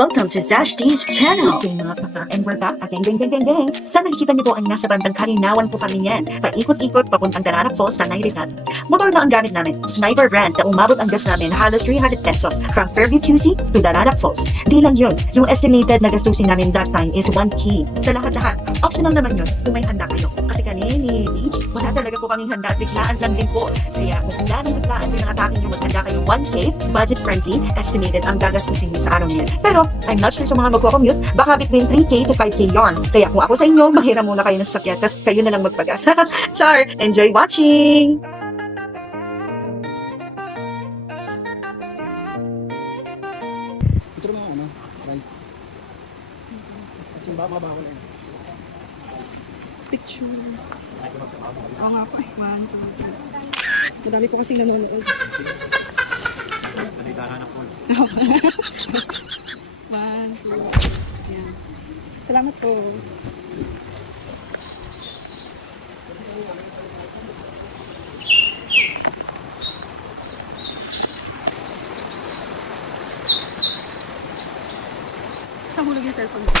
welcome to Zash D's channel! Okay mga kaka, and we're back again, gang! Sa nakikita niyo po ang nasa bandang Kalinawan po kami niyan. Paikot-ikot papuntang Darana Falls, Tanay Rizal. Motor na ang gamit namin, Sniper brand na umabot ang gas namin halos 300 pesos from Fairview QC to Darana Falls. Di lang yun, yung estimated na gastusin namin that time is 1K. Sa lahat-lahat, optional naman yun kung may handa kayo. Kasi kanina ni Beach, wala talaga po kaming handa, biglaan lang din po. Kaya kung biglaan din ang atake nyo, maghanda kayo 1K, budget-friendly, estimated ang gagastusin nyo sa araw niya. Pero, I'm not sure sa mga magko-commute, baka between 3K to 5K yarn. Kaya kung ako sa inyo, mahiram muna kayo ng sasakyan, tas kayo na lang magpagas. Char! Enjoy watching! Ito naman ano, rice. Kasi mababa ko lang. Picture. Oo nga po. 1, 2, 3. Madami po kasing nanonood. Darana Falls. 1, 2. Yan. Salamat po. Nahulog yung cellphone mo.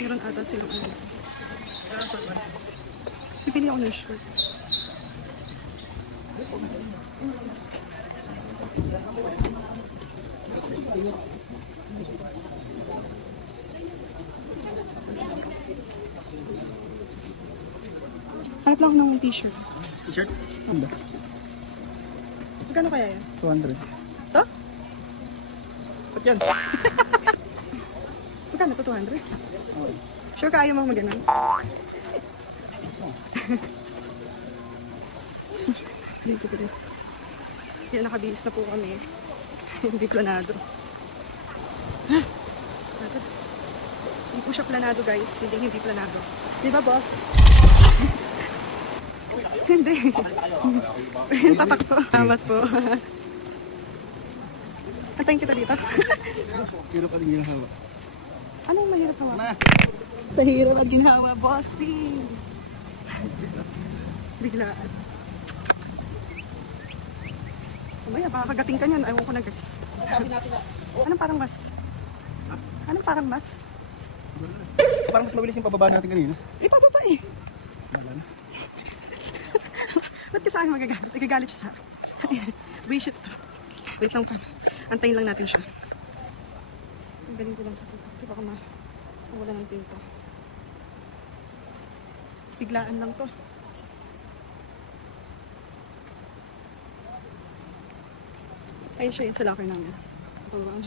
Meron ata silang ano. Pipili ako ng shirt. Hanap lang ako ng t-shirt. T-shirt? Ano ba? Magkano kaya yan? 200. Ito? Ba't yan? Magkano to? 200? Okay. Sure ka ayaw mo maganon? Dito ko din. Yan, nakabihis na po kami. Hindi planado. Hindi po siya planado, guys. Hindi planado. Di ba, boss? Hindi. Tatak po. Salamat po. Antayin kita dito. Pero pa rin yung hawa. Anong mahirap hawa? Sa hirap at ginhawa, bossing. Biglaan. Mamaya, baka kagating ka niyan. Ayaw ko na, guys. Anong parang mas? Anong parang mas? Parang mas mabilis yung pababa natin kanina. Ipababa eh. Wala na. Ba't ka sa akin magagalit? Igagalit siya sa akin. Wish it to. Wait lang pa. Antayin lang natin siya. Ang galing ko lang sa tito. Di ba ka mawala ng tinta. Biglaan lang to. Ayun siya yun sa locker namin.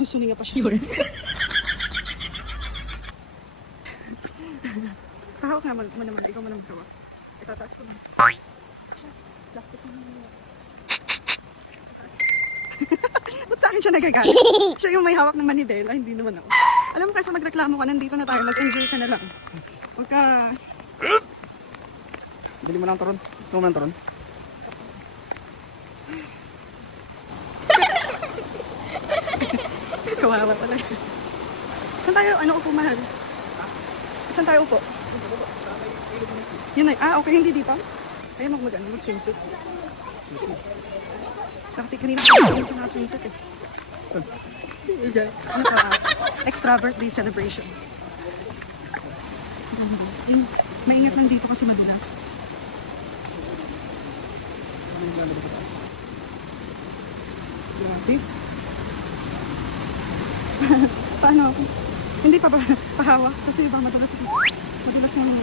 Suminga pa siya. Kahawak nga mo naman. Ikaw mo naman hawak. Itataas ko lang. Plastic na naman. Ba't sa akin siya nagagalit? Siya yung may hawak ng manibela, hindi naman ako. Alam mo, kaysa magreklamo ka, nandito na tayo. Mag-enjoy ka na lang. Huwag ka... Bili mo ng turon. Gusto mo ng turon? Kawawa talaga. Saan tayo? Ano upo, mahal? Saan tayo upo? Yun ay, okay, hindi dito. Kaya mag-swimsuit. Kasi kanina ko sa swimsuit eh. Ano ka? Extra birthday celebration. Maingat lang dito kasi madulas. Grabe. Paano ako? Hindi pa pahawa kasi baka madulas ito. Madulas yung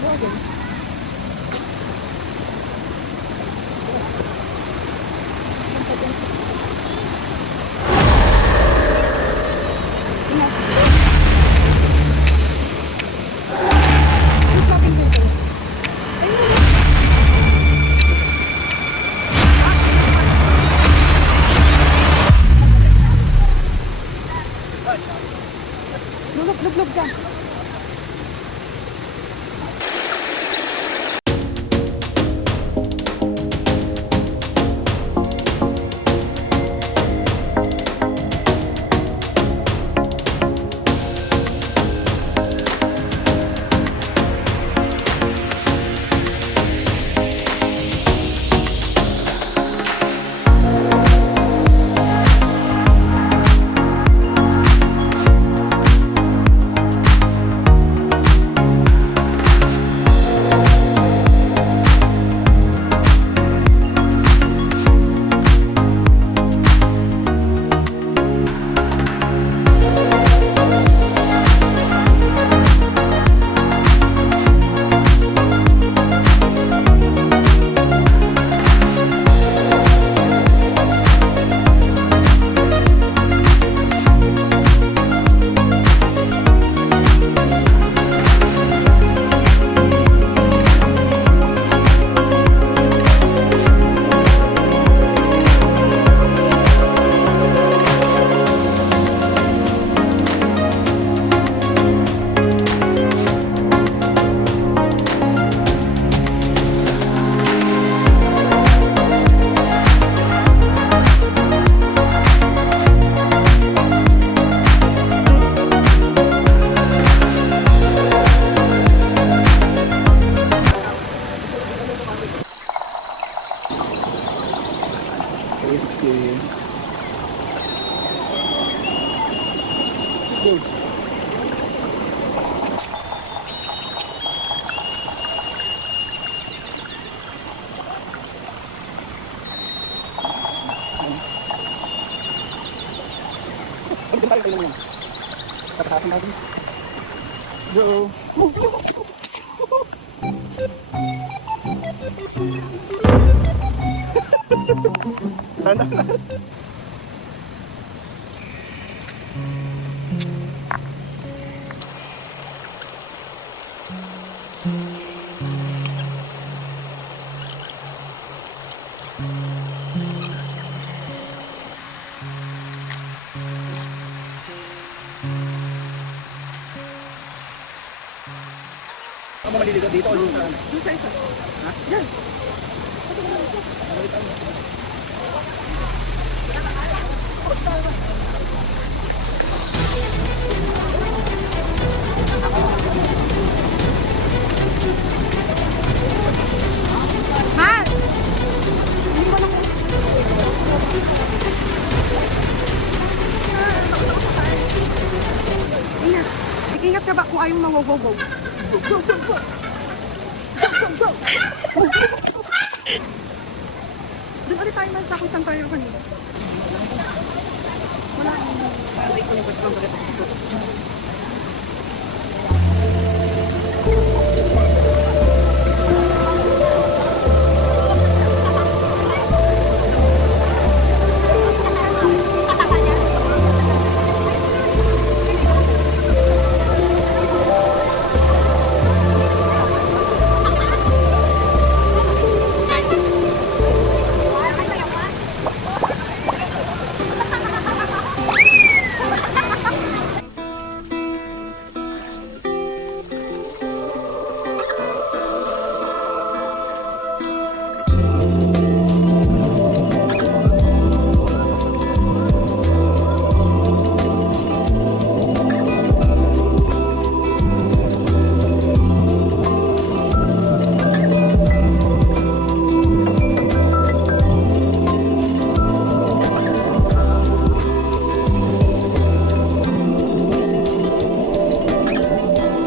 Dragon. Yung flopping turtle. Lug ka. Let's go. Huwag tayo kayo lang. Patakasan natin. Let's go. Tanda. Ako maliligo dito o doon sa ano? Doon sa isa. Ha? Yan. Han! Ingat. Ingat ka ba kung ayaw mangogogog? Go, go, go, go! Go, go, go! Doon ulit tayo man sa kung saan tayo kanina. Wala. Wala.